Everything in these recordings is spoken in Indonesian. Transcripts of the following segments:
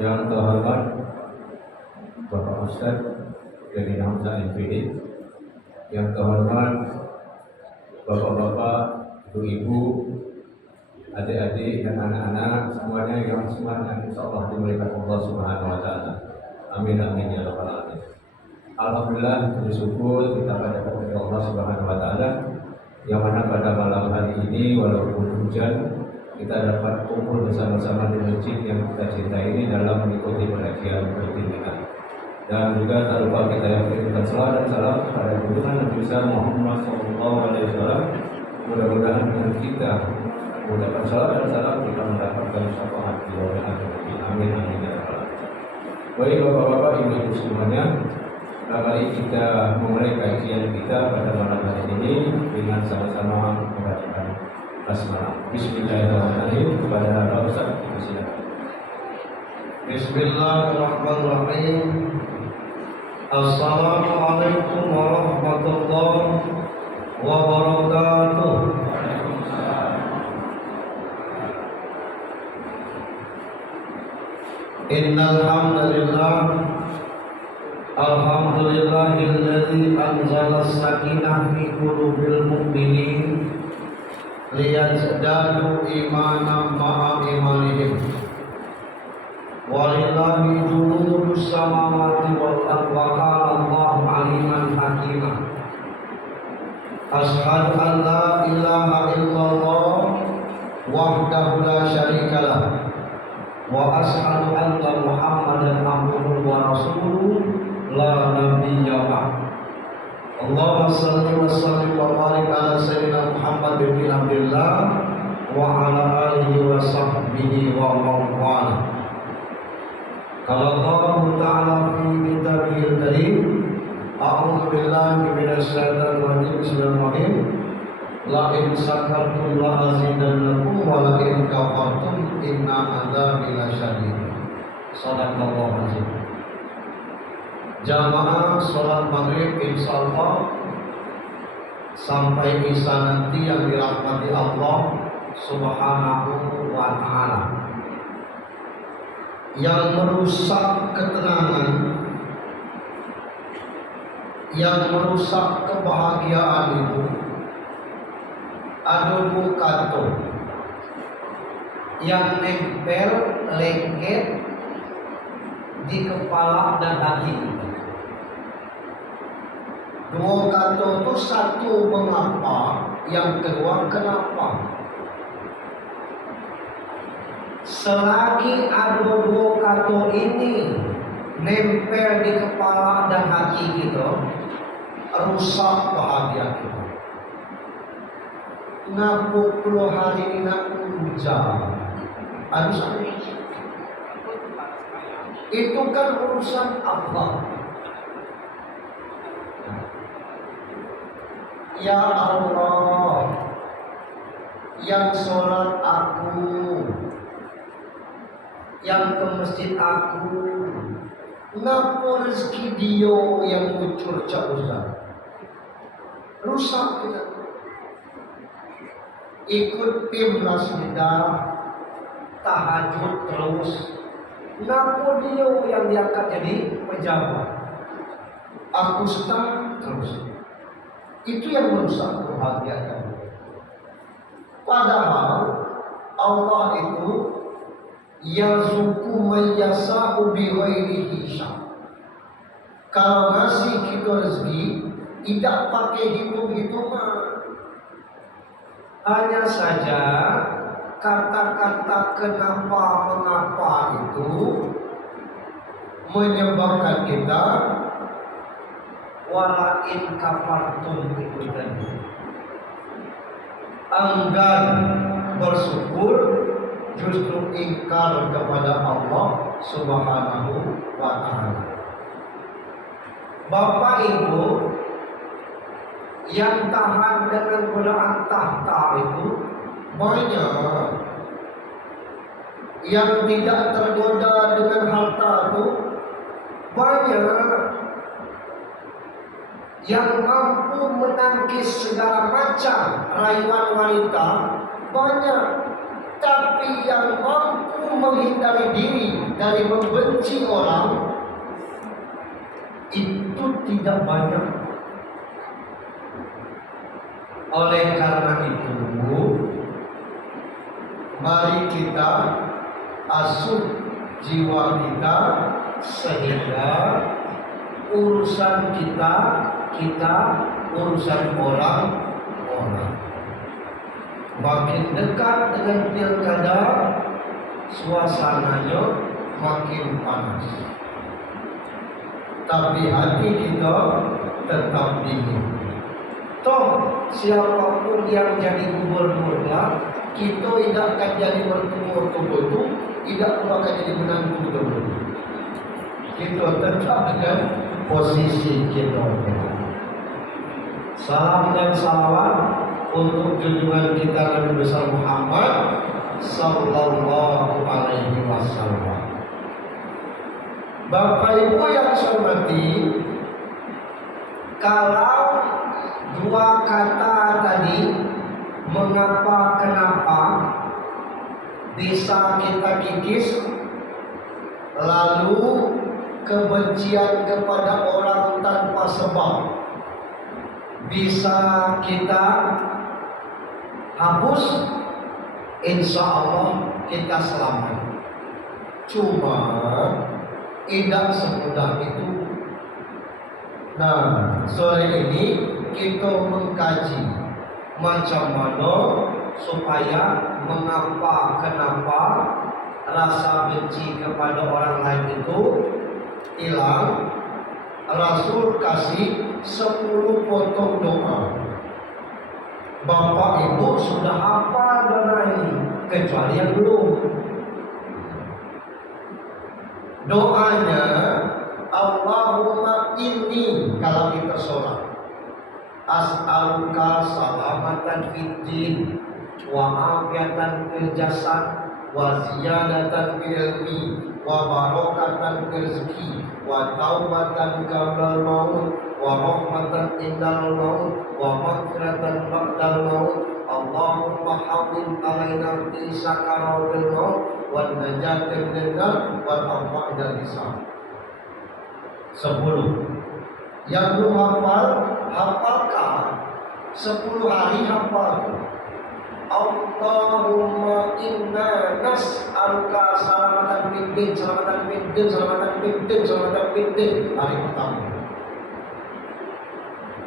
Yang terhormat Bapak Ustaz dari Hamzah MPD, yang terhormat Bapak-bapak, ibu-ibu, adik-adik dan anak-anak semuanya yang semuanya insyaallah dimuliakan Allah Subhanahu wa taala. Amin amin ya rabbal alamin. Alhamdulillah, bersyukur kita pada kepada Allah Subhanahu wa taala yang mana pada malam hari ini walaupun hujan kita dapat kumpul bersama-sama di masjid yang kita cintai ini dalam mengikuti pengajian rutin kita. Dan juga tak lupa kita yang berikan salam dan salam kepada junjungan Nabi besar Muhammad SAW. Mudah-mudahan dengan kita mendapat salam dan salam kita mendapatkan syafaat di bawah Nabi. Amin amin ya rabbal alamin. Baik bapak-bapak, ibu-ibu semuanya, kali kita memulai kajian kita pada malam hari ini dengan sama-sama membacakan basmalah. Bismillahirrahmanirrahim. Kepada Bapak Ustaz, silakan. Bismillahirrahmanirrahim. Assalamualaikum warahmatullahi wabarakatuh. Innal hamdalillah, alhamdulillahilladzi anzala as-sakinah fi qulubil mu'minin liyazdadu imanan ma'a imanihim. Walillahi junudus samawati wal ardi wa kana Allahu aliman hakima. Asyhadu an la ilaha illallah wahdahu la syarikalah wa asyhadu anna Muhammadan abduhu wa rasuluhu la nabiyya ba'd. Allahumma shalli wa sallim wa barik ala sayyidina Muhammad bin Abdullah wa ala alihi wa sahbihi wa man. Qala Allah Ta'ala fi kitabihil karim, a'udzu billahi minasy syaithanir rajim. Bismillahirrahmanirrahim. La in syakartum la azidannakum wa la in kafartum inna adzabi lasyadid. Shadaqallahu azim. Jamaah salat maghrib insyaallah sampai isya nanti yang dirahmati Allah Subhanahu wa taala. Yang merusak ketenangan, yang merusak kebahagiaan itu ada mukato yang nempel lengket di kepala dan hati. Dua kata itu, satu mengapa, yang kedua kenapa. Selagi ada dua kata ini nempel di kepala dan hati kita, rusak bahagia kita. Ngapu puluh hari ini nak hujan, itu kan urusan Allah. Ya Allah, yang sholat aku, yang ke masjid aku, ngapa rezeki dia yang muncul Ustaz? Rusak kita. Ikut tim Rasmida, tahajud terus, ngapa dia yang diangkat jadi pejabat? Aku start terus. Itu yang merusak kebahagiaan. Padahal Allah itu yarzuqu man yasha'u bighairi hisab. Kalau ngasih kita rezeki tidak pakai hitung-hitungan. Hanya saja kata-kata kenapa mengapa itu menyebabkan kita wala in kafartum itu tadi. Enggan bersyukur, justru ingkar kepada Allah Subhanahu wa taala. Bapak Ibu yang tahan dengan godaan tahta itu banyak, yang tidak tergoda dengan harta itu banyak, yang mampu menangkis segala macam rayuan wanita banyak, tapi yang mampu menghindari diri dari membenci orang itu tidak banyak. Oleh karena itu, mari kita asuh jiwa kita sehingga urusan kita urusan orang. Makin dekat dengan pilkada, suasananya makin panas. Tapi hati kita tetap dingin. Toh siapapun yang jadi gubernurnya, kita tidak akan jadi mertua betul, tidak pula akan jadi menantu betul. Kita tetap dengan posisi kita. Salam dan salawat untuk junjungan kita Nabi besar Muhammad sallallahu alaihi wasallam. Bapak Ibu yang saya hormati, kalau dua kata tadi mengapa kenapa bisa kita kikis, lalu kebencian kepada orang tanpa sebab bisa kita hapus, insya Allah kita selamat. Cuma tidak semudah itu. Nah, sore ini kita mengkaji macam mana supaya mengapa kenapa rasa benci kepada orang lain itu hilang. Rasul kasih 10 potong doa. Bapak Ibu sudah hafal doa ini, kecuali yang belum. Doanya Allahumma inni, kalau kita sholat, as'aluka salamatan fiddin wa afiatan fil jasad wa ziyadatan fil ilmi wa barakatan fil rizki wa taubatan qabla al-maut wa rahmatan indal maut wa maghfiratan ba'dal maut. Allahumma hafid alaina fi sakaratil maut wa najatin minan wa tanfa'idal hisab. 10. Yang belum hafal, hafalkan. 10 hari hafal. Allahumma inna nas'aluka salamatan fiddin, salamatan fiddin, salamatan fiddin, salamatan fiddin. Hari pertama.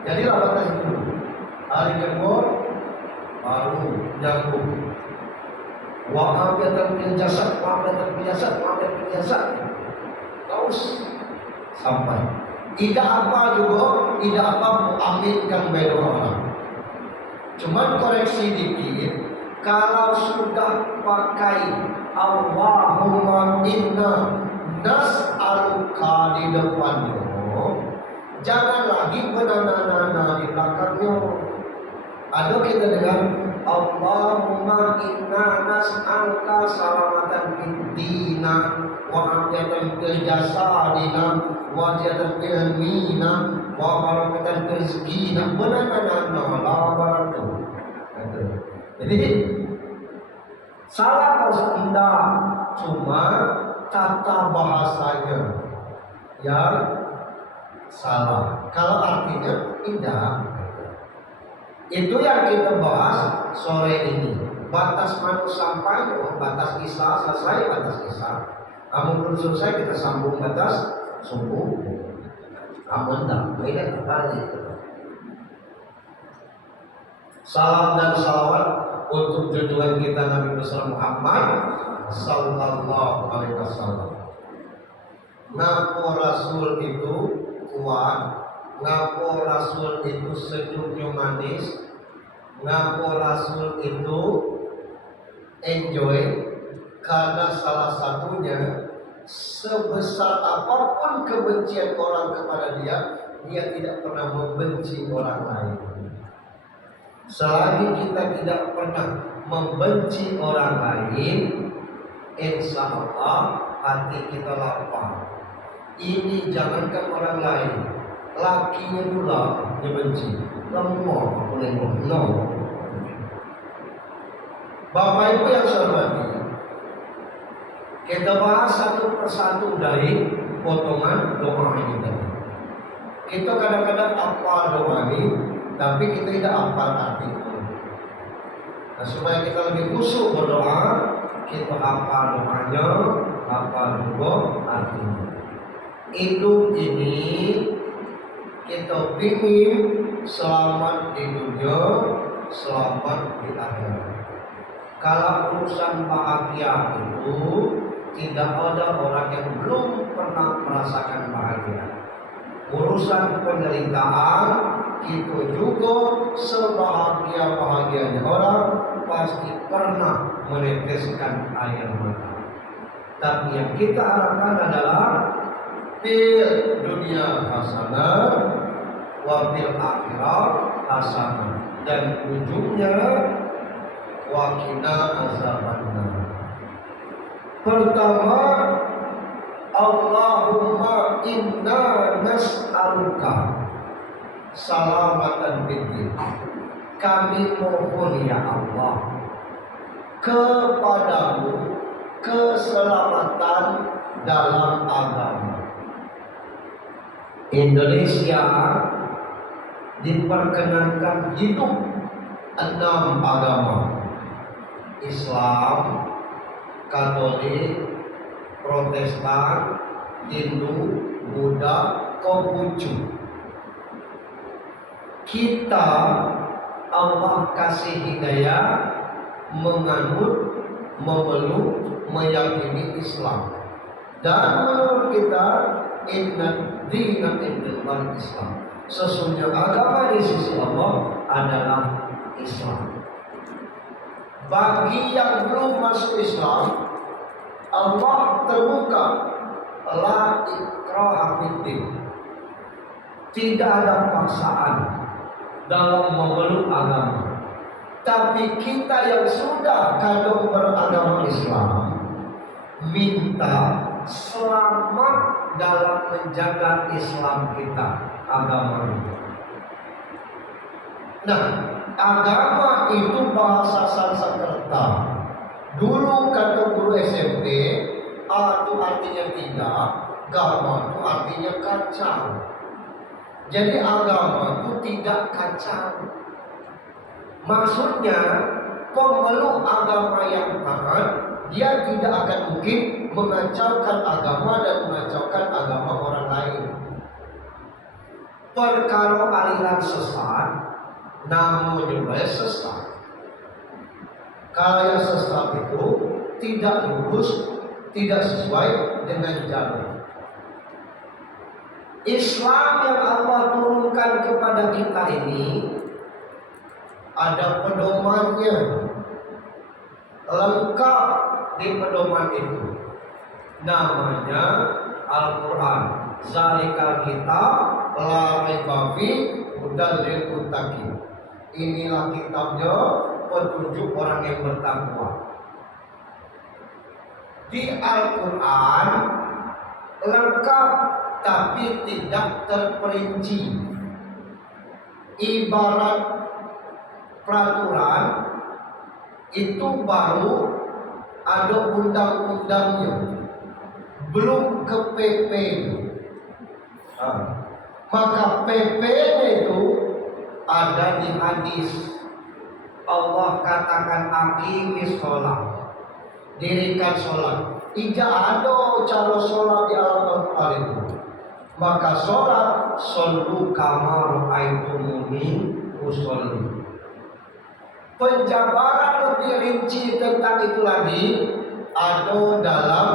Jadi batas itu. Hari kedua baru nyambung. Wa'afiyatan fil jasad, wa'afiyatan fil jasad, wa'afiyatan fil jasad. Terus sampai. Tidak apa juga, tidak apa mengambilkan beda orang. Cuman koreksi dikit, kalau sudah pakai Allahumma inna nas'aluka di depannya, jangan lagi benana-nana di belakangnya. Ada kita dengar Allahumma inna nas'aluka salamatan fiddina wa afiatan fil jasadina wa ziyadatan fil ilmina wa barakatan fil rizqina. Benana-nana la barakatuh. Jadi salah harus indah, cuma tata bahasanya yang salah. Kalau artinya indah. Itu yang kita bahas sore ini. Batas mana sampai, batas kisah selesai, batas kisah. Kamu belum selesai, kita sambung batas subuh. Kamu tak beda kembali. Salam dan salawat untuk junjungan kita Nabi besar Muhammad sallallahu alaihi wasallam. Ngapo Rasul itu kuat, ngapo Rasul itu senyumnya manis, ngapo Rasul itu enjoy, karena salah satunya sebesar apapun kebencian orang kepada dia, dia tidak pernah membenci orang lain. Selagi kita tidak pernah membenci orang lain, insya Allah hati kita lapang. Ini jangankan orang lain, lakinya pula dibenci. Lemah, boleh no. Bapak Ibu yang saya hormati, Kita bahas satu persatu dari potongan doa ini tadi. Kita kadang-kadang hafal doa ini, tapi kita tidak hafal artinya. Nah, supaya kita lebih khusyuk berdoa, kita hafal doanya, hafal juga artinya. Hidup ini kita ingin selamat di dunia, selamat di akhirat. Kalau urusan bahagia itu tidak ada orang yang belum pernah merasakan bahagia. Urusan penderitaan itu juga sebahagia-bahagianya orang pasti pernah meneteskan air mata. Tapi yang kita harapkan adalah fil dunia hasanah wa fil akhirat hasanah, dan ujungnya wa qina azabannar. Pertama, Allahumma inna nas'aluka salamatan bid. Kami mohon ya Allah kepadamu keselamatan dalam agama. Indonesia diperkenankan hidup 6 agama: Islam, Katolik, Protestan, Hindu, Buddha, Konghucu. Kita Allah kasih hidayah menganut, memeluk, meyakini Islam. Dan menurut kita, inna dina indal Islam. Sesungguhnya agama di sisi Allah adalah Islam. Bagi yang belum masuk Islam, Allah terbuka, la ikraha fiddin. Tidak ada paksaan dalam memeluk agama. Tapi kita yang sudah kadung beragama Islam minta selamat dalam menjaga Islam kita, agama kita. Nah, agama itu bahasa Sanskerta. Dulu kata guru SMP, A itu artinya tidak, gama itu artinya kacau. Jadi agama itu tidak kacau. Maksudnya pemeluk agama yang taat, dia tidak akan mungkin mengacaukan agama dan mengacaukan agama orang lain. Perkara aliran sesat, namanya juga sesat. Kalau yang sesat itu tidak lurus, tidak sesuai dengan jalur Islam yang Allah turunkan kepada kita ini. Ada pedomannya, lengkap di pedoman itu. Namanya Al-Quran. Zalikal kitab la raiba fihi hudal lil muttaqin. Inilah kitabnya, petunjuk orang yang bertakwa. Di Al-Quran lengkap tapi tidak terperinci. Ibarat peraturan itu baru ada undang-undangnya, belum ke PP. Maka PP itu ada di hadis. Allah katakan aqimis sholat, dirikan sholat. Tidak ada cara sholat di alam Al-Quran itu. Maka sholat, shollu kama ra'aitumuni usolli. Penjabaran lebih rinci tentang itu lagi ada dalam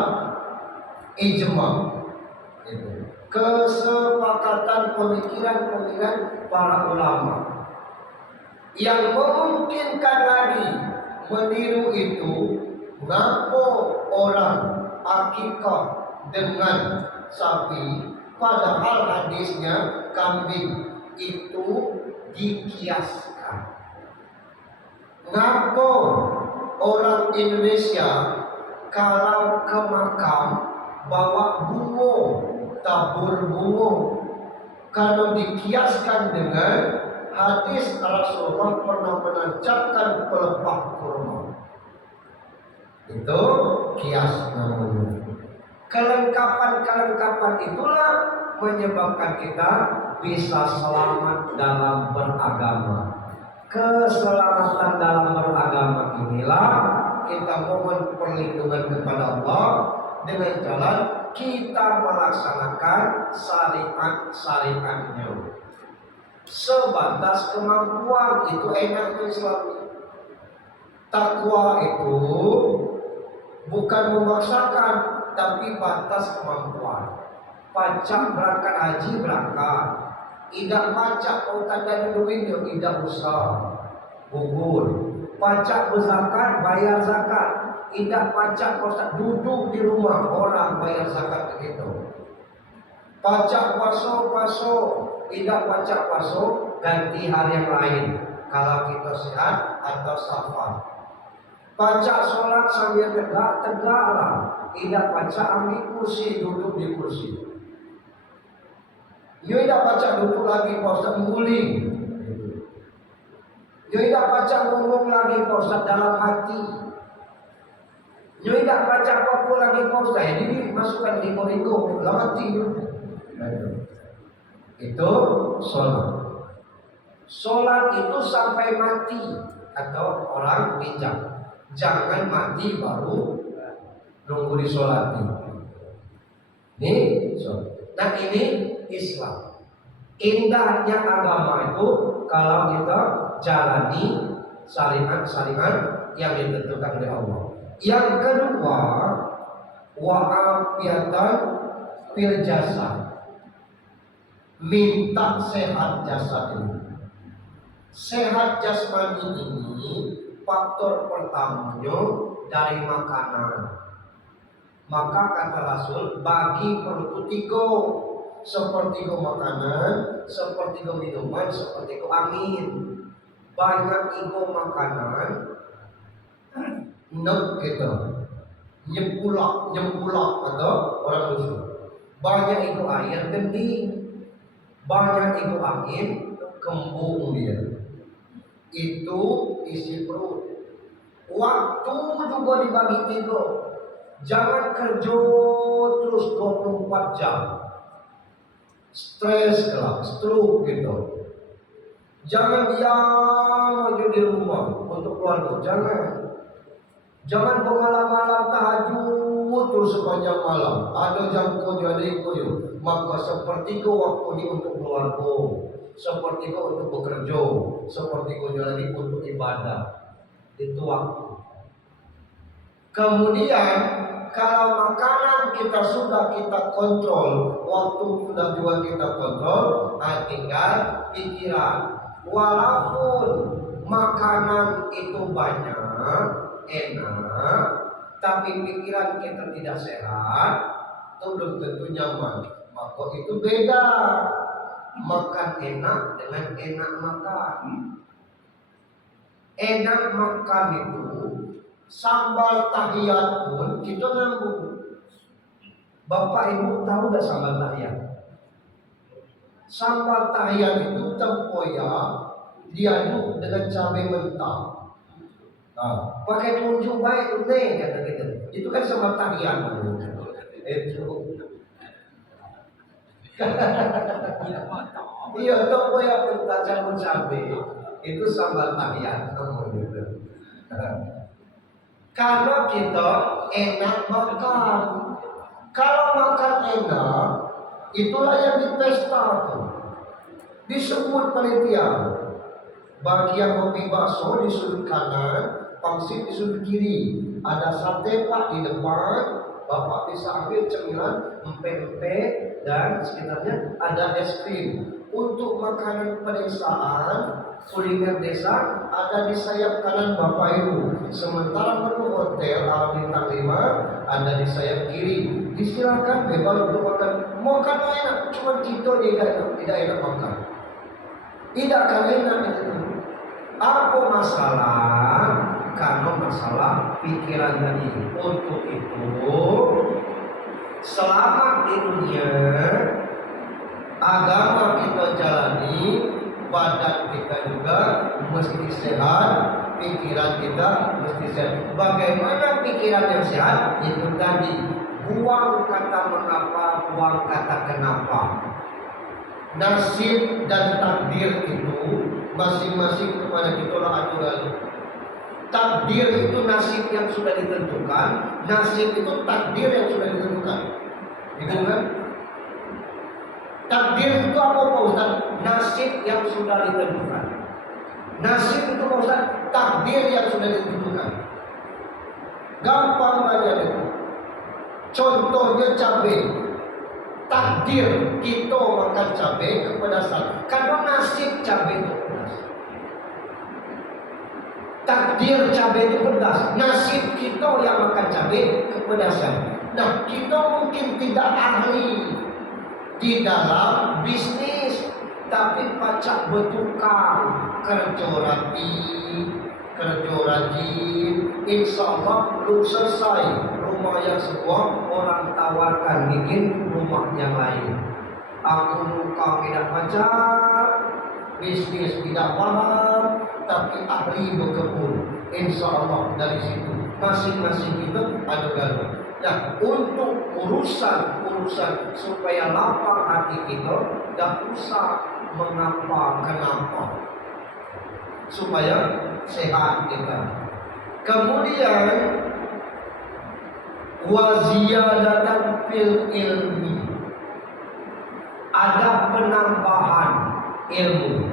ijma, kesepakatan pemikiran para ulama yang memungkinkan lagi meniru itu. Ngapo orang akikah dengan sapi, padahal hadisnya kambing itu dikiaskan. Ngapo orang Indonesia kalau ke makam bawa bungo, tabur bungo, kalau dikiaskan dengan hadis Rasulullah pernah menancapkan pelepah kurma. Itu kias namanya. Kelengkapan itulah menyebabkan kita bisa selamat dalam beragama. Keselamatan dalam beragama inilah kita mohon perlindungan kepada Allah dengan jalan kita melaksanakan syariat-syariatnya sebatas kemampuan. Itu enaknya Islam. Takwa itu bukan memaksakan, tapi batas kemampuan. Pajak berangkat haji berangkat, tidak pajak kalau tak ada duit tidak usah gugur. Pajak berzakat bayar zakat, tidak pajak kalau tak duduk di rumah orang bayar zakat begitu. Pajak puasa, tidak pajak puasa ganti hari yang lain kalau kita sehat atau safar. Pajak sholat sambil tegaklah, tidak pajak ambil kursi duduk di kursi. Yo tidak pajak duduk lagi Pak guling. Yo tidak pajak ngomong lagi Pak dalam hati. Yo tidak pajak apa lagi Pak ini masukkan di koringo dalam hati. Itu sholat. Sholat itu sampai mati atau orang bijak. Jangan mati baru nunggu disolati. Ini sholat. Nah ini Islam. Indahnya agama itu kalau kita jalani syariat-syariat yang ditentukan oleh Allah. Yang kedua, wa'afiyatan fil jasad. Minta sehat jasad ini. Sehat jasmani ini faktor pertamanya dari makanan. Maka kata Rasul, bagi perlu tiga, sepertiga makanan, sepertiga minuman, sepertiga angin. Banyak ego makanan, nek gitu, nyempulak atau orang musuh. Banyak ego air genting, banyak ego angin, kembung dia. Itu isi perut. Waktu juga dibagi tiga. Jangan kerja terus 24 jam. Stres lah, stroke gitu. Jangan diam aja di rumah untuk keluarga. Jangan bermalam-malam tahajud terus sepanjang malam. Ada jam jadi koyo. Maka sepertiga waktu ini untuk keluarga, sepertiga untuk bekerja, sepertiga lagi untuk ibadah. Itu waktu. Kemudian kalau makanan kita sudah kita kontrol, waktu sudah juga kita kontrol, tinggal pikiran. Walaupun makanan itu banyak, enak, tapi pikiran kita tidak sehat, itu belum tentu nyaman. Maka itu beda makan enak dengan enak makan. Enak makan itu sambal tahiyat pun kita nanggung. Bapak Ibu tahu gak sambal tahiyat? Sambal tahiyat itu tempoyak diaduk dengan cabai mentah. Pakai tunjuk baik udah kata kita. Itu kan sambal tahiyat. Itu. Iya tempoyak mentah campur cabai. Itu sambal tahiyat. Karena kita enak makan. Kalau makan enak, itulah yang dipesta. Disebut penelitian. Bagi yang hobi bakso di sudut kanan, pangsit di sudut kiri. Ada sate pak di depan, bapak bisa ambil cemilan, empek-empek dan sekitarnya ada es krim. Untuk makanan pedesaan, kuliner desa ada di sayap kanan Bapak Ibu. Sementara menu hotel ala bintang 5 ada di sayap kiri. Disilakan bebas untuk makan. Makan enak, cuma kita tidak enak makan. Tidak akan enak itu. Apa masalah? Karena masalah pikiran tadi. Untuk itu selamat di dunia, agama kita jalani, badan kita juga mesti sehat, pikiran kita mesti sehat. Bagaimana pikiran yang sehat? Itu tadi, buang kata mengapa, buang kata kenapa. Nasib dan takdir itu masing-masing kepada kita orang aturan. Takdir itu nasib yang sudah ditentukan, nasib itu takdir yang sudah ditentukan. Itu kan? Takdir itu apa Pak Ustaz? Nasib yang sudah ditentukan. Nasib itu Pak Ustaz, takdir yang sudah ditentukan. Gampang aja itu. Contohnya cabai. Takdir kita makan cabai kepedasan. Karena nasib cabai itu pedas. Takdir cabai itu pedas. Nasib kita yang makan cabai kepedasan. Nah, kita mungkin tidak ahli di dalam bisnis, tapi pacak bertukang, kerja rapi, kerja rajin, insya Allah belum selesai rumah yang sebuah orang tawarkan bikin rumah yang lain. Aku luka tidak pacar, bisnis tidak paham, tapi ahli berkebun. Insya Allah dari situ masing-masing itu ada galuh. Nah, untuk urusan supaya lapang hati kita, dan usah mengapa kenapa, supaya sehat kita. Kemudian waziyadatan fil ilmi, ada penambahan ilmu.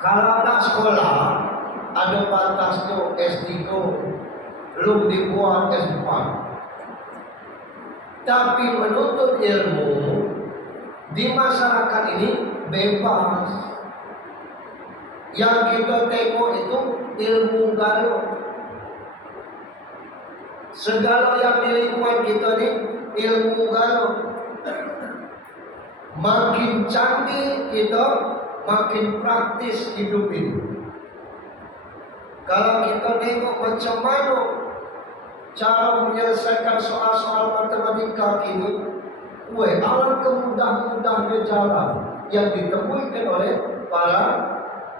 Kalau nak sekolah ada batas tu S3 belum dibuat S4. Tapi menuntut ilmu di masyarakat ini bebas. Yang kita tengok itu ilmu galuh. Segala yang di lingkungan kita ini ilmu galuh. Makin canggih kita, makin praktis hidup ini. Kalau kita tengok macam mana cara menyelesaikan soal-soal matematika ini, alangkah mudah-mudahnya jalan yang ditemukan oleh para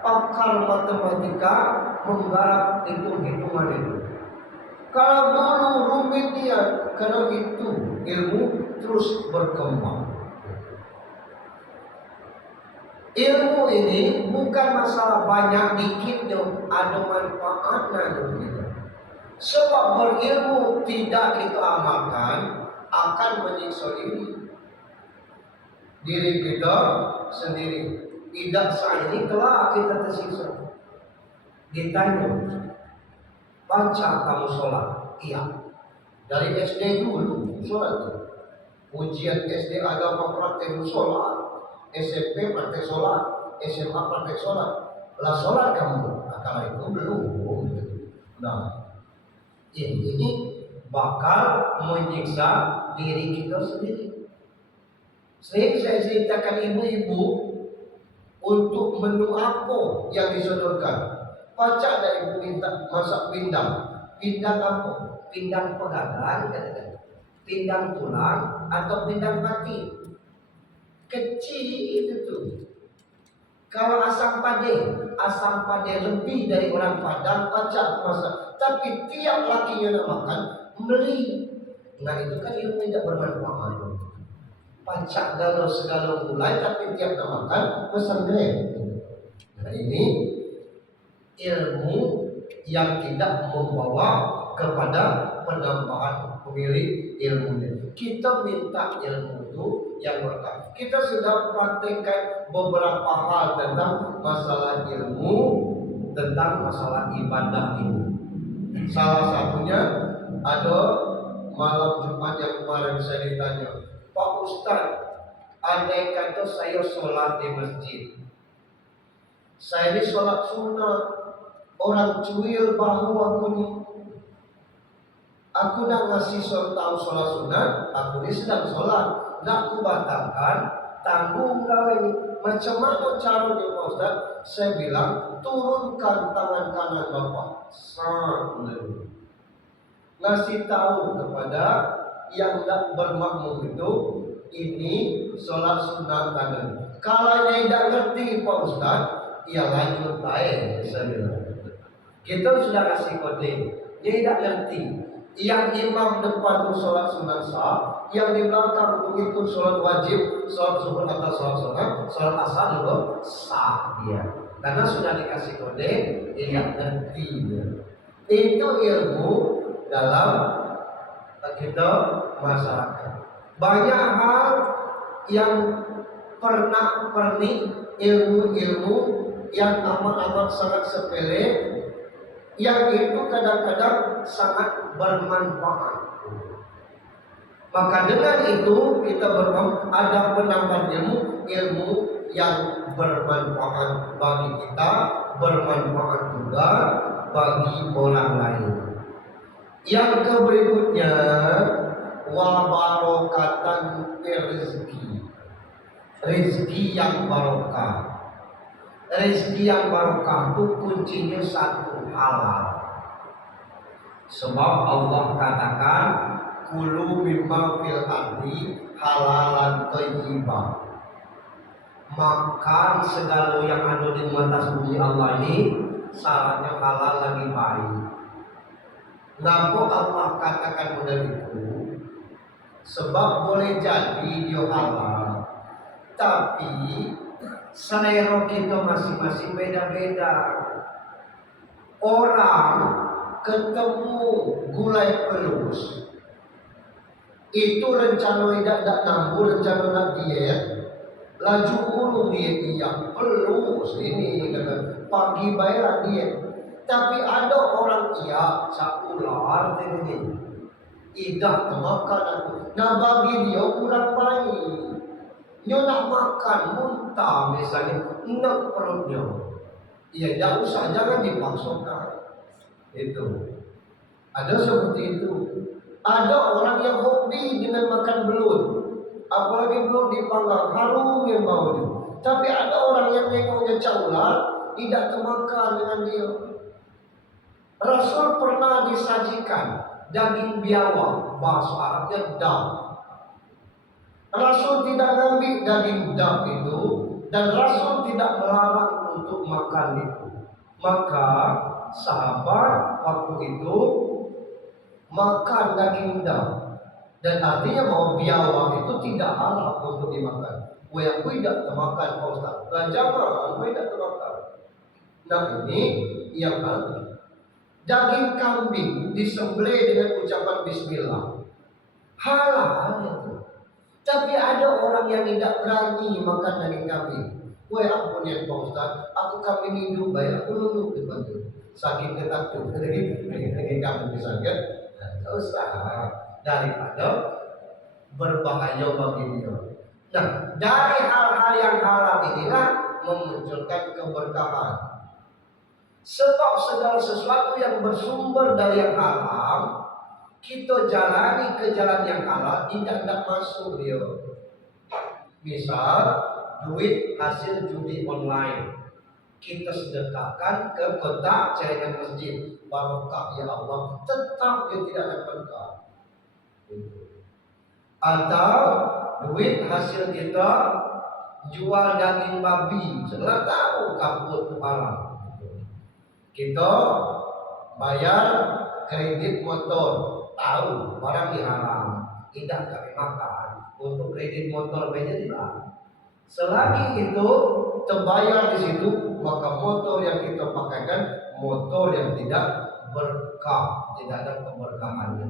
pakar matematika menggarap hitung-hitungan itu. Kalau dulu rumit dia, karena itu ilmu terus berkembang. Ilmu ini bukan masalah banyak dikitnya, ada manfaatnya kita. Sebab berilmu tidak kita amalkan akan menyiksa diri kita sendiri. Tidak saat ini telah kita tersiksa. Ditanya, baca kamu sholat? Iya. Dari SD dulu sholat. Ujian SD agama praktek sholat, SMP praktek sholat, SMA praktek sholat. Lah sholat kamu? Nah, kalau itu belum. Nah, ini bakal menyiksa diri kita sendiri. Sehingga saya ceritakan ibu-ibu untuk menu apa yang disodorkan. Baca ada ibu minta masak pindang. Pindang apa? Pindang pegagan, katakan. Pindang tulang atau pindang mati. Kecil itu tuh. Kalau asam pade lebih dari orang Padang pacak masak. Tapi tiap lakinya nak makan beli. Nah itu kan ilmu tidak bermanfaat. Pacak galau segala mulai, tapi tiap nak makan pesan grab. Nah ini ilmu yang tidak membawa kepada penambahan pemilik ilmunya. Kita minta ilmu itu yang berkah. Kita sudah praktekkan beberapa hal tentang masalah ilmu, tentang masalah ibadah ini. Salah satunya ada malam Jumat yang kemarin saya ditanya, Pak Ustadz, andai kata saya sholat di masjid, saya ini sholat sunat, orang cuil bahu aku ni, aku nak ngasih tahu sholat sunat, aku ni sedang sholat, nak aku batalkan, tanggung kau ini. Macam mana caranya Pak Ustaz? Saya bilang, turunkan tangan kanan Bapak. Ngasih tahu kepada yang tak bermakmum itu, ini sholat sunat kanan. Kalau dia tidak ngerti Pak Ustaz, ia lanjut baik. Saya bilang. Kita sudah kasih kode, dia tidak ngerti. Yang imam depan itu sholat sunat sah, yang di belakang untuk ikut sholat wajib, sholat zuhur atau sholat sunat, sholat asar juga sah dia. Karena sudah dikasih kode, dia ngerti. Itu ilmu dalam kita masyarakat. Banyak hal yang pernik ilmu-ilmu yang amat-amat sangat sepele, yang itu kadang-kadang sangat bermanfaat. Maka dengan itu kita ada penambahan ilmu yang bermanfaat bagi kita, bermanfaat juga bagi orang lain. Yang berikutnya, wa barokatan rezeki. Rezeki yang barokah. Rezeki yang barokah itu kuncinya satu, halal. Sebab Allah katakan kulu mimma fil ardi halalan thayyibah. Makan segala yang ada di atas bumi Allah ini syaratnya halal lagi baik. Kenapa Allah katakan model itu? Sebab boleh jadi dia halal, tapi selera kita masing-masing beda-beda. Orang ketemu gulai pelus, itu rencana tidak nambur, rencana nak diet, laju urung diet iya pelus ini kata pagi bayar diet. Tapi ada orang iya sakular ini tidak makan aku. Nah bagi dia kurang baik. Dia nak makan muntah misalnya, enak perutnya. Ya tidak usah, jangan dipaksakan. Itu ada seperti itu. Ada orang yang hobi dengan makan belut, apalagi belut dipanggang, harum yang baunya. Tapi ada orang yang tengoknya caular, tidak termakan dengan dia. Rasul pernah disajikan daging biawak, bahasa Arabnya dam. Rasul tidak ngambil daging dam itu, dan Rasul tidak melarang untuk makan itu. Maka sahabat waktu itu makan daging dam, dan artinya bahwa biawak itu tidak halal untuk dimakan. Yang tidak termakan, Pak Ustaz. Jangan, tidak termakan. Nah ini yang halal. Daging kambing disembelih dengan ucapan bismillah, halal itu. Tapi ada orang yang tidak berani makan daging kambing. Ampun ya Pak Ustaz, aku kambing hidup baik, aku nunduk di batu. Sakit ketakut daging kambing misalkan, tak usah, daripada berbahaya bagi dia. Nah, dari hal-hal yang halal inilah memunculkan keberkahan. Sebab segala sesuatu yang bersumber dari yang haram, kita jalani ke jalan yang halal, tidak masuk dia. Misal duit hasil judi online, kita sedekahkan ke kotak celengan masjid, barokah ya Allah, tetap dia tidak akan berkah. Atau duit hasil kita jual daging babi, setelah tahu kabut haram, kita bayar kredit motor, tahu barang haram, tidak kami makan. Untuk kredit motor saja tidak. Selagi itu terbayar di situ, maka motor yang kita pakaikan motor yang tidak berkah, tidak ada keberkahannya.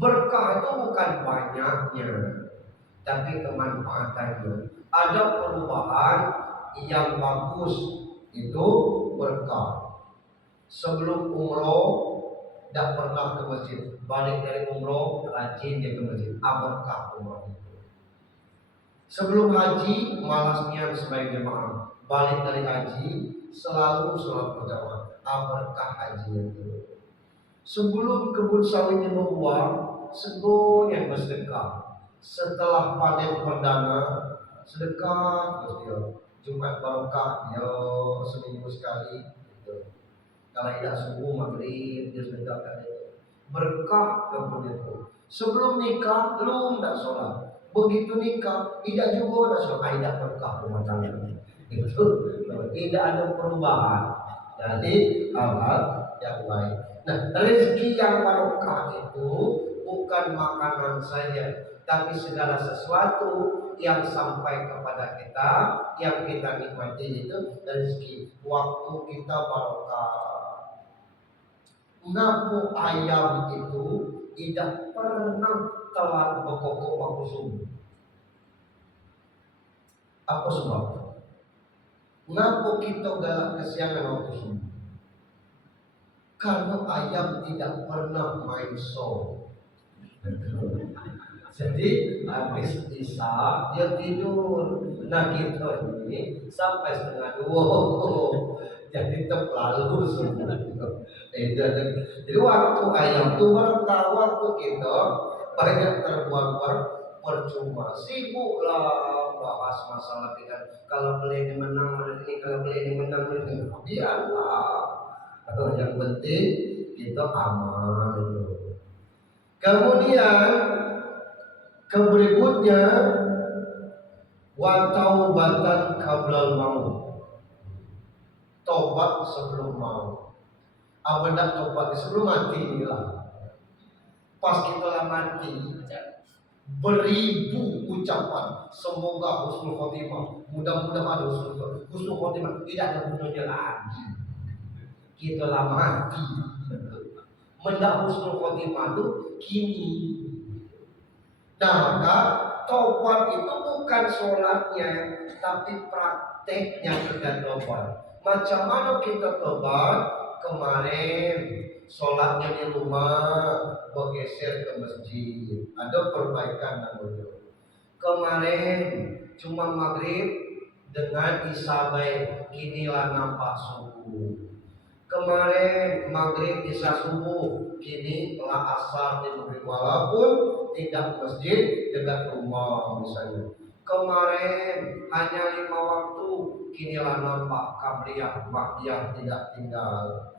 Berkah itu bukan banyaknya, tapi kemanfaatannya. Ada perubahan yang bagus, itu berkah. Sebelum umroh tidak pernah ke masjid, balik dari umroh rajin dia ke masjid, berkah umroh itu. Sebelum haji malasnya sebagai jemaah, balik dari haji selalu sholat berjamaah, berkah haji itu. Sebelum kebun sawitnya berbuah, segon yang bersedekah. Setelah panen perdana, sedekah terus dia. Jumat barokah, ya seminggu sekali. Gitu. Kalau tidak subuh maghrib dia sedekahkan itu. Berkah kebun itu. Sebelum nikah belum tidak sholat. Begitu nikah tidak juga tidak sholat. Tidak berkah rumah tangga. Itu tidak ada perubahan. dari hal yang lain. Nah, rezeki yang barokah itu bukan makanan saja, tapi segala sesuatu yang sampai kepada kita, yang kita nikmati itu rezeki. Waktu kita barokah. Ngaku ayam itu tidak pernah telat berkokok waktu subuh. Apa sebab? Ngaku kita galak kesiangan waktu subuh? Karena ayam tidak pernah main show. Jadi habis isya dia tidur. Nah kita ini sampai setengah dua. Jadi terlalu subuh. Jadi waktu ayam itu barangkali waktu kita banyak terbuang percuma. Sibuklah bahas masalah kita. Kalau beli ini menang ini, kalau beli ini menang ini, biarlah. Atau yang penting kita aman itu. Kemudian berikutnya wa taubatan qablal maut. Tobat sebelum maut. Abada tobat sebelum mati inilah. Pas kita mati, beribu ucapan semoga husnul khotimah, mudah-mudahan husnul khotimah, tidak ada gunanya lagi. Kita mati. Mendak husnul khotimah itu kini. Nah maka tobat itu bukan sholatnya, tapi prakteknya kita tobat. Macam mana kita tobat? Kemarin sholatnya di rumah bergeser ke masjid, ada perbaikan namanya. Kemarin cuma maghrib dengan isya baik, inilah nampak subuh. Kemarin maghrib isya subuh, kini telah asar di maghrib, walaupun tidak masjid dekat rumah misalnya. Kemarin hanya 5 waktu, kinilah nampak qabliyah ba'diyah tidak tinggal.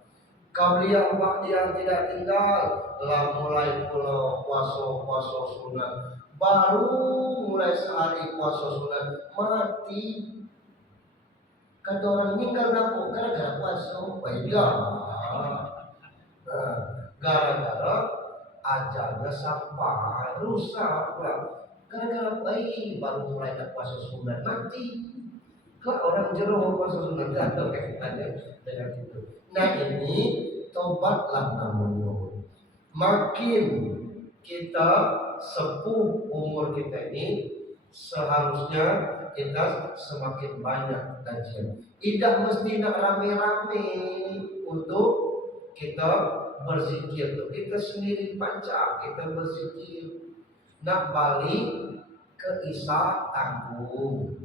Qabliyah ba'diyah tidak tinggal, telah mulai pula puasa sunat. Baru mulai sehari puasa sunat mati. Kata orang meninggal ngaku gara-gara puasa. Baiklah. Gara-gara ajalnya sampai rusak pula. Gara-gara bayi baru mulai tak puasa sunat mati. Kalau orang jeroh puasa sunat tidak ada kaitannya dengan itu. Nah ini tobatlah namanya. Makin kita sepuh umur kita ini, seharusnya kita semakin banyak kajian. Tidak mesti nak rame-rame untuk kita berzikir. Kita sendiri panca, kita berzikir. Nak balik ke isya tanggung.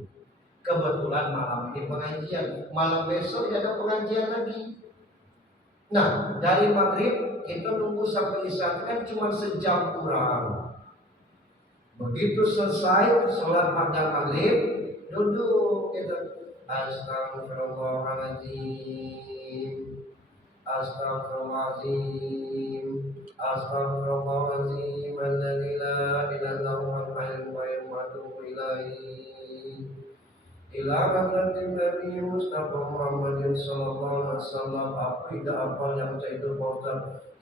Kebetulan malam ini pengajian, malam besok ya ada pengajian lagi. Nah dari maghrib kita nunggu sampai isya kan cuma sejam kurang. Begitu selesai sholat pada maghrib, duduk kita astagfirullahaladzim, astagfirullahaladzim, astagfirullahaladzim, alladzi la ilaha illallahul hayyul qayyum wa atubu ilaihi. Ila hadratin Nabi Mustafa Muhammadin sallallahu alaihi wasallam. Tidak apa yang saya itu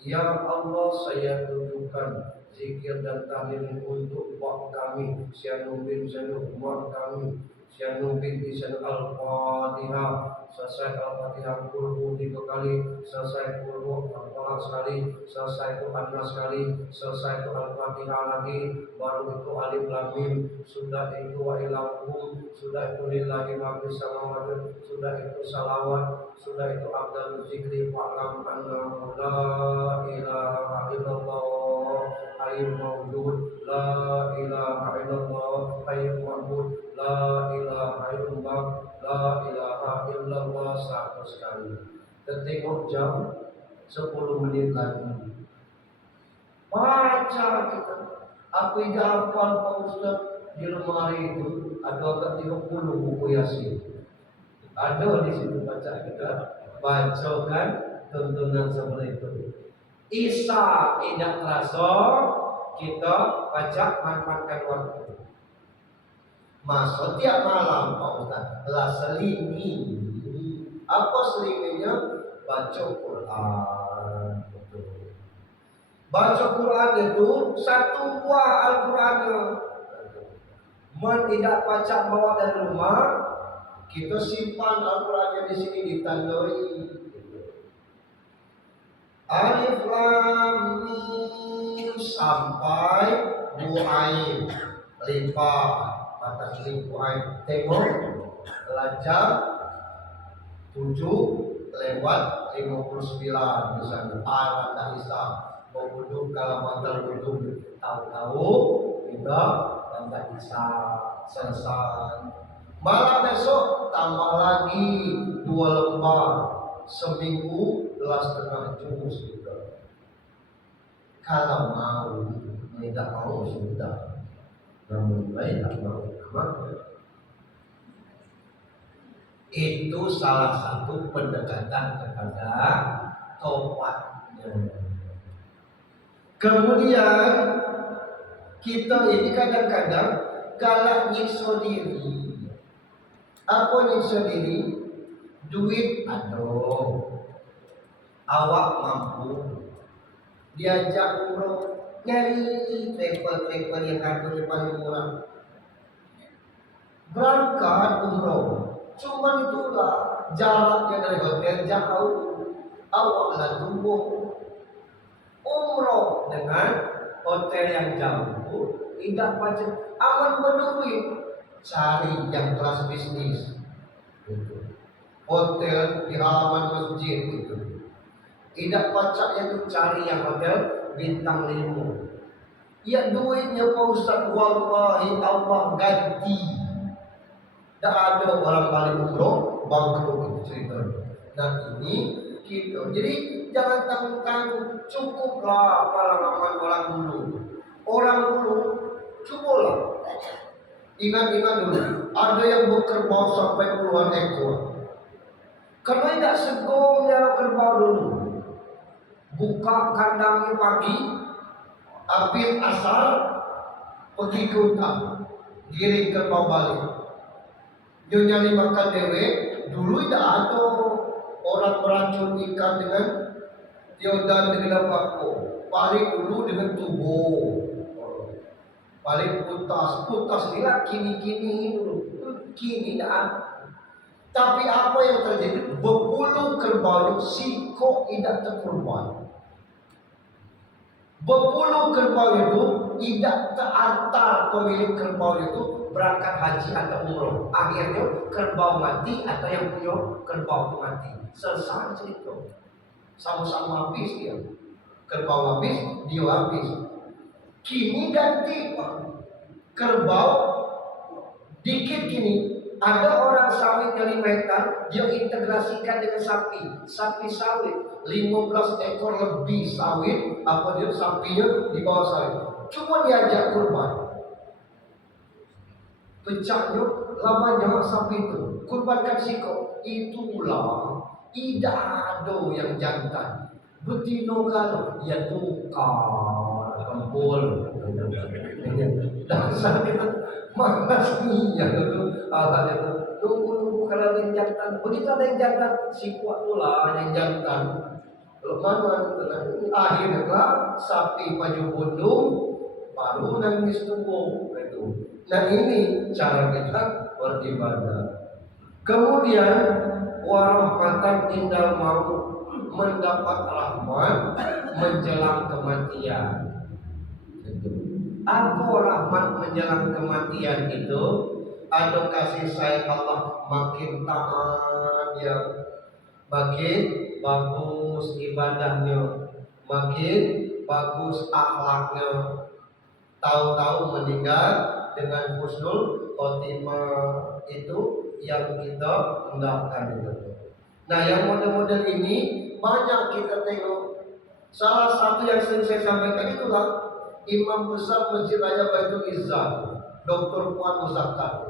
ya Allah, saya tunjukkan zikir dan tahlil untuk buat kami, Syanuddin buat kami, Syanuddin di Al-Fatihah. Selesai Al-Fatihah kulhu 3 kali, selesai kulhu Al-Falaq sekali, selesai itu An-Nas sekali, selesai itu Al-Fatihah lagi, baru itu Alif Lam Mim, sudah itu wa ilahum, sudah itu lillahi ma fis samawati, sudah itu salawat, sudah itu afdalul zikri fa'lam annahu la ilaha illallah hayyul mawjud, la ilaha illallah hayyul ma'bud, la ilaha illallah, la ilaha illallah 100 kali. Tengok jam 10 menit lagi. Baca kita. Aku tidak hafal Pak Ustaz, di lemari itu ada agak 30 buku Yasin. Ada di situ baca kita. Baca kan tuntunan seperti itu. Isya tidak terasa, kita baca manfaatkan waktu. Masa tiap malam Pak Ustaz lah selingi. Apa selinginya? baca Quran. Baca Quran itu satu buah Al-Qurannya. Tidak baca bawa dari rumah, kita simpan Al-Qurannya di sini ditandai. Alif Lam Mim sampai Bu'ain, lipat batas Bu'ain. Tengok lajam 7:59 misalnya. Al Hisab berwudhu kalau batal wudhu, tahu-tahu kita tidak bisa selesai. Malam besok tambah lagi 2 lembar, seminggu 2,5 juz juga. Kalau mau, tidak mau sudah. Namun tidak mau, itu salah satu pendekatan kepada taubatnya. Kemudian kita ini kadang-kadang galak nyiksa diri. Apa nyiksa diri? Duit aduh, awak mampu diajak umroh, nyari travel yang harganya paling murah, berangkat umroh. Cuma itulah jaraknya dari hotel jauh, awaklah tunggu umroh dengan hotel yang jauh, tidak macam aman berduit, cari yang kelas bisnis, hotel di halaman masjid itu. Tidak pacak yang cari yang hotel bintang 5. Ya duitnya Pak Ustaz, wallahi Allah ganti. Tak ada orang balik umroh bangkrut itu ceritanya. Dan ini kita. Jadi jangan tanggung-tanggung, cukuplah pengalaman orang dulu. Orang dulu cukuplah. Ingat-ingat dulu, ada yang berkerbau sampai puluhan ekor. Karena tidak segong dia kerbau dulu. Buka kandangnya pagi, ambil asal, pergi ke hutan, giring kerbau balik. Dia nyari makan dewe. Dulu tidak ada orang meracun ikan dengan tiodan dengan bako. Paling dulu dengan tubuh, paling putas inilah kini dulu. Kini tidak. Tapi apa yang terjadi? Berbulu kerbau siko tidak terkorban. Berbulu kerbau itu tidak terantar pemilik kerbau itu berangkat haji atau umroh. Akhirnya kerbau mati atau yang punya kerbau itu mati. Selesai cerita. Sama-sama habis dia. Kerbau habis, dia habis. Kini ganti Pak. Kerbau dikit kini. Ada orang sawitnya 5 hektar, dia integrasikan dengan sapi. Sapi sawit 15 ekor lebih sawit, apa dia sapinya di bawah sawit. Cuma diajak kurban. Pecahnya lamanya sapi itu, kurbankan siko. Itulah tidak ada yang jantan. Betino kalau ya tukar kempul. Dan saya malas niat itu ada itu tunggu kalau ada yang jantan. Begitu ada yang jantan, si kuat tulah yang jantan. Mana akhirnya sapi maju bundung baru nangis tunggu itu. Nah ini cara kita beribadah. Kemudian warahmatan tinggal mau mendapat rahmat menjelang kematian. Apa rahmat menjelang kematian itu? Ada kasih sayang Allah, makin taat dia, makin bagus ibadahnya, makin bagus akhlaknya. Tahu-tahu meninggal dengan husnul khotimah, itu yang kita hendakkan itu. Nah, yang model-model ini banyak kita tengok. Salah satu yang sering saya sampaikan itulah Imam besar Masjid Raya Baitul Izzah, Dr. Puan Muzakkar.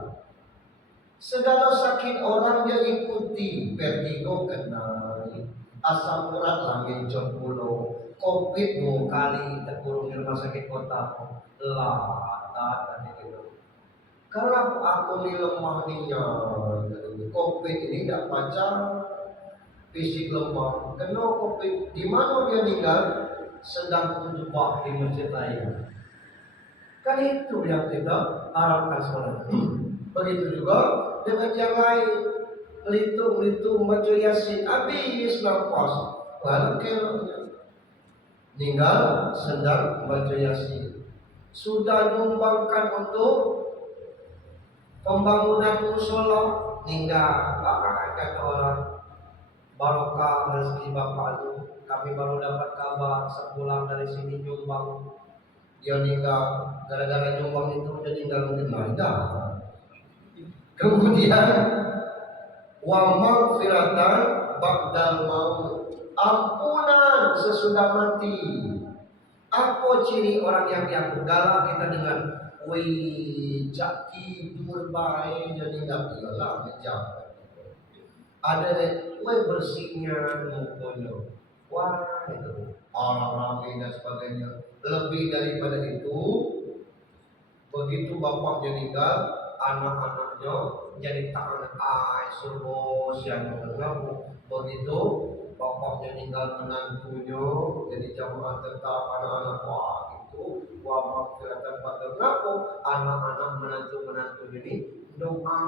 Segala sakit orang dia ikuti, vertigo kena, asam urat langit 10, COVID 2 kali terkurung di rumah sakit kota. Tak gitu. Kalau aku ni lemah ninya, COVID ini tidak baca, fisik lemah. Kenapa COVID? Di mana dia tinggal? Sedang terjebak di masjid lain. Kan itu yang kita harapkan sebenarnya. Begitu juga dengan yang lain. Melitung baca Yasin, habis nafas, lalu keloknya tinggal sedang baca Yasin. Sudah nyumbangkan untuk pembangunan musola, tinggal kata orang barokah rezeki bapak itu. Kami baru dapat kabar sepulang dari sini nyumbang, dia meninggal gara-gara nyumbang itu udah tinggal mungkin ada. Kemudian wa maghfiratan ba'dal maut, ampunan sesudah mati. Apa ciri orang yang galak kita dengan wih jak tidur baik jadi nggak iyalah menjawab. Ada wih bersihnya mukanya, wah itu orang ramai dan sebagainya. Lebih daripada itu, begitu bapaknya meninggal, anak-anaknya jadi tangan suruh yang mengaku. Begitu bapaknya meninggal, menantunya jadi jamaah tetap anak-anak, wah itu wah maghfiratan pada mengaku. Anak-anak menantu ini doakan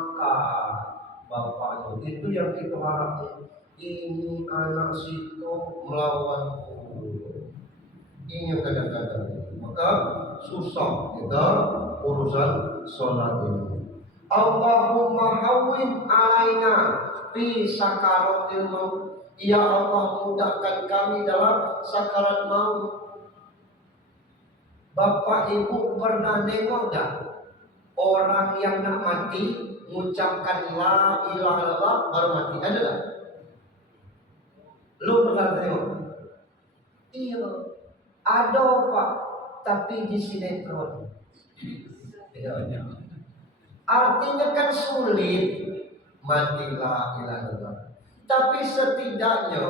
bapaknya. Itu yang kita harapkan. Ini anak situ melawanku. Ini kadang-kadang maka susah kita urusan sholat ini. Allahumma hawwin alaina fi sakaratil maut. Ya Allah, mudahkan kami dalam sakarat maut. Bapak Ibu pernah nengok tak orang yang nak mati mengucapkan la ilaha illallah baru mati? Ada tak? Lu pernah tengok? Iya, ada Pak, tapi di sinetron. Artinya kan sulit mati la ilaha illallah. Tapi setidaknya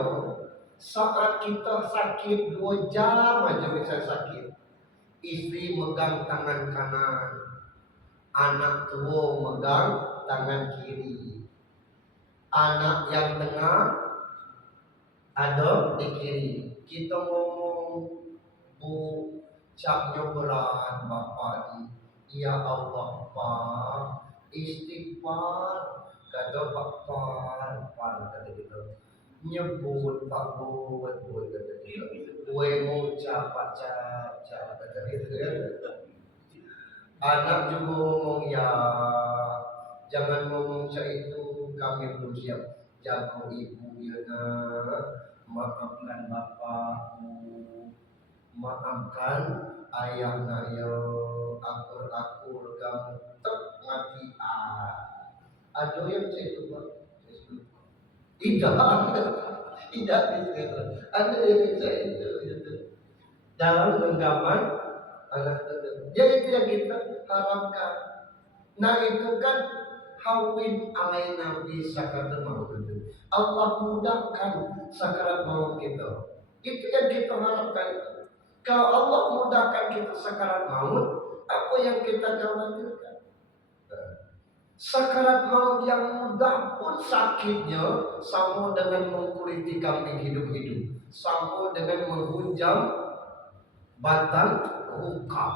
saat kita sakit 2 jam aja bisa sakit, istri megang tangan kanan, anak tua megang tangan kiri, anak yang tengah ada di kiri. Kita ngomong, Bu, capnya berat Bapak di, ya Allah Pak, istighfar. Kata Pak Pak kata kita, nyebut Pak buat kata kita, gue ngucap cap kata kita kan. Anak juga ngomong, ya jangan ngomong itu, kami belum siap. Jaga ibu ya nak, maafkan bapakku, maafkan ayah nak ya, akur kamu tak mati ada yang saya itu Pak? Tidak ada yang saya itu dalam genggaman anak itu. Ya itu yang kita harapkan. Nah itu kan hawin alaina bi sakaratul maut. Allah mudahkan sakarat maut kita. Itu yang kita harapkan. Kalau Allah mudahkan kita sakarat maut, apa yang kita khawatirkan? Sakarat maut yang mudah pun sakitnya sama dengan mengkuliti kambing hidup-hidup, sama dengan menghunjam batang luka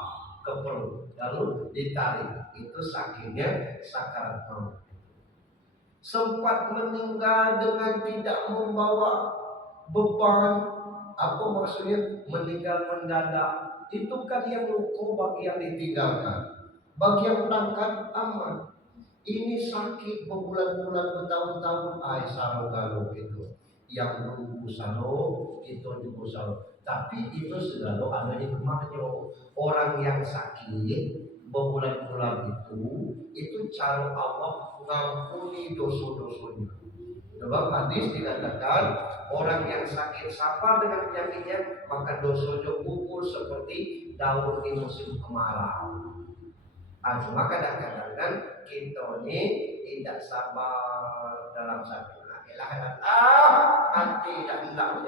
ke perut lalu ditarik. Itu sakitnya sakarat maut. Sempat meninggal dengan tidak membawa beban, apa maksudnya meninggal mendadak, itu kan yang luka bagi yang ditinggalkan, bagi yang berangkat aman. Ini sakit berbulan-bulan, bertahun-tahun, sarung kalau gitu. Yang nunggu salo, itu juga salo. Tapi itu selalu ada hikmahnya. Orang yang sakit berbulan-bulan itu cara Allah mengampuni dosa-dosanya. Dalam hadis dikatakan orang yang sakit sabar dengan penyakitnya, maka dosanya gugur seperti daun di musim kemarau. Cuma kadang-kadang kan kita ini tidak sabar dalam satu akhirat. Nanti tidak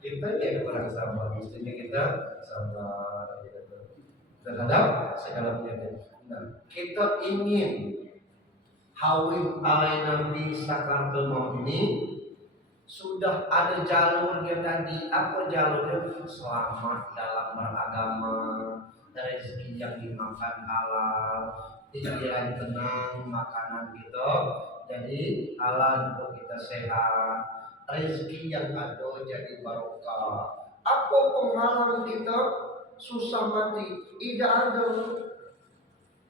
kita jadi orang sabar. Mestinya kita sabar terhadap segala penyakit. Nah, kita ingin hawin alaina bi sakartul maut ini sudah ada jalurnya tadi. Apa jalurnya? Selamat dalam beragama, rezeki yang dimakan halal, pikiran tenang, makanan kita jadi halal untuk kita sehat, rezeki yang ada jadi barokah. Apa penghalang kita susah mati? Tidak ada.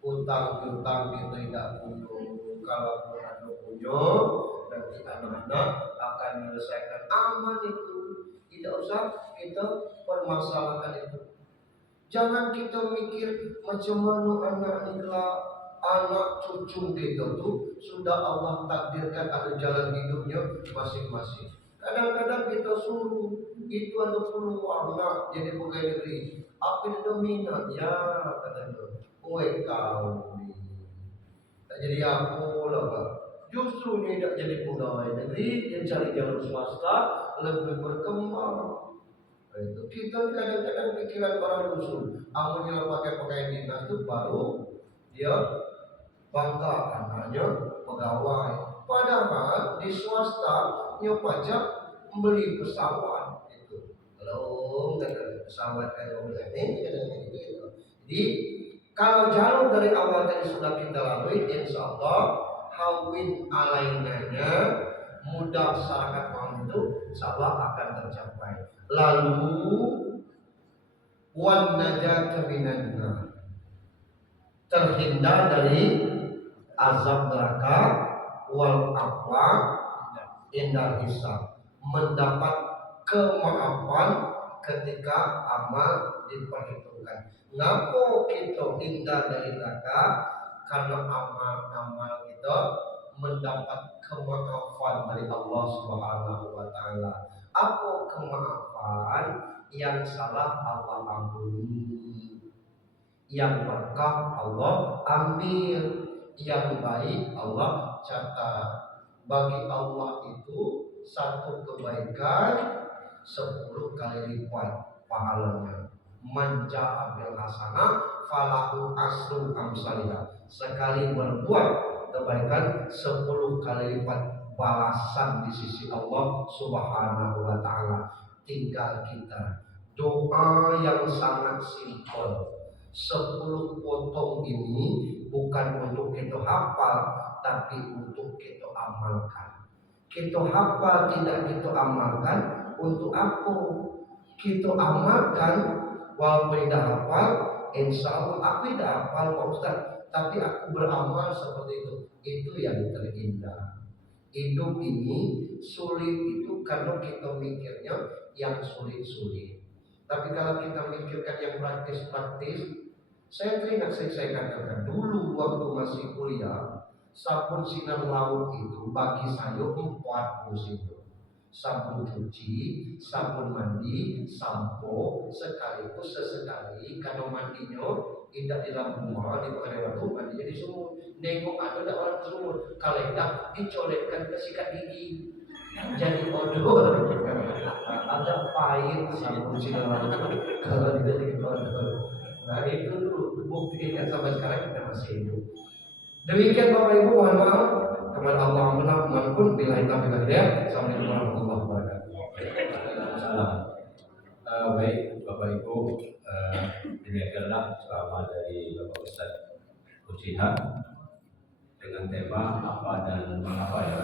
Utang-utang kita tidak punya. Kalau ada punya, nanti anak-anak akan menyelesaikan aman itu. Tidak usah kita permasalahkan itu. Jangan kita mikir macam mana anak kita, anak cucu kita tuh sudah Allah takdirkan ada jalan hidupnya masing-masing. Kadang-kadang kita suruh itu ada peluang nak jadi pegawai negeri. Apa itu minat ya katanya. Oi kau ni tak jadi apa lah Pak. Justru dia tak jadi pegawai negeri, dia cari jalur swasta lebih berkembang. Itu kita kadang-kadang pikiran orang dusun, amunnya pakai dinas itu baru dia bangga anaknya pegawai. Padahal di swasta nyo pajak membeli pesawat itu. Kalau kata pesawat kayak ini kadang-kadang gitu. Jadi kalau jalur dari awal tadi sudah kita lalui, insya Allah hawin alainanya mudah masyarakat mau itu insya Allah akan tercapai. Lalu wan najat minan nar, terhindar dari azab neraka, wal afwa indal hisab, mendapat kemaafan ketika amal diperhitungkan. Ngapa kita hindar dari neraka? Karena amal-amal kita mendapat kemaafan dari Allah Subhanahu wa taala. Apa kemaafan? Yang salah Allah ampuni, yang berkah Allah ambil, yang baik Allah catat. Bagi Allah itu satu kebaikan 10 kali lipat pahalanya. Manja bil hasanah falahu asru amsalihah. Sekali berbuat kebaikan 10 kali lipat balasan di sisi Allah Subhanahu wa taala. Tinggal kita doa yang sangat simpel. 10 potong ini bukan untuk kita hafal, tapi untuk kita amalkan. Kita hafal tidak kita amalkan, untuk apa? Kita amalkan walaupun tidak hafal, insya Allah aku tidak hafal Pak Ustaz, tapi aku beramal seperti itu. Itu yang terindah. Hidup ini sulit itu karena kita mikirnya yang sulit-sulit. Tapi kalau kita mikirkan yang praktis-praktis, saya teringat saya katakan dulu waktu masih kuliah, sabun sinar laut itu bagi saya 4 musim. Sabun cuci, sabun mandi, sampo, sekaligus sesekali kalau mandinya tidak di dalam rumah, di waktu mandi jadi sumur. Nengok ada orang sumur, kalau tidak dicolekkan ke sikat gigi, jadi odor. Ada pahit sabun sinar laut kalau tidak jadi odor. Nah itu dulu buktinya sampai sekarang kita masih hidup. Demikian Bapak Ibu, mohon maaf kepada Allah maupun bila hitam bila hidayah. Assalamualaikum warahmatullahi wabarakatuh. Baik Bapak Ibu, demikianlah ceramah dari Bapak Ustaz Ujihan dengan tema apa dan mengapa ya.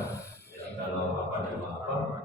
Jadi kalau apa dan mengapa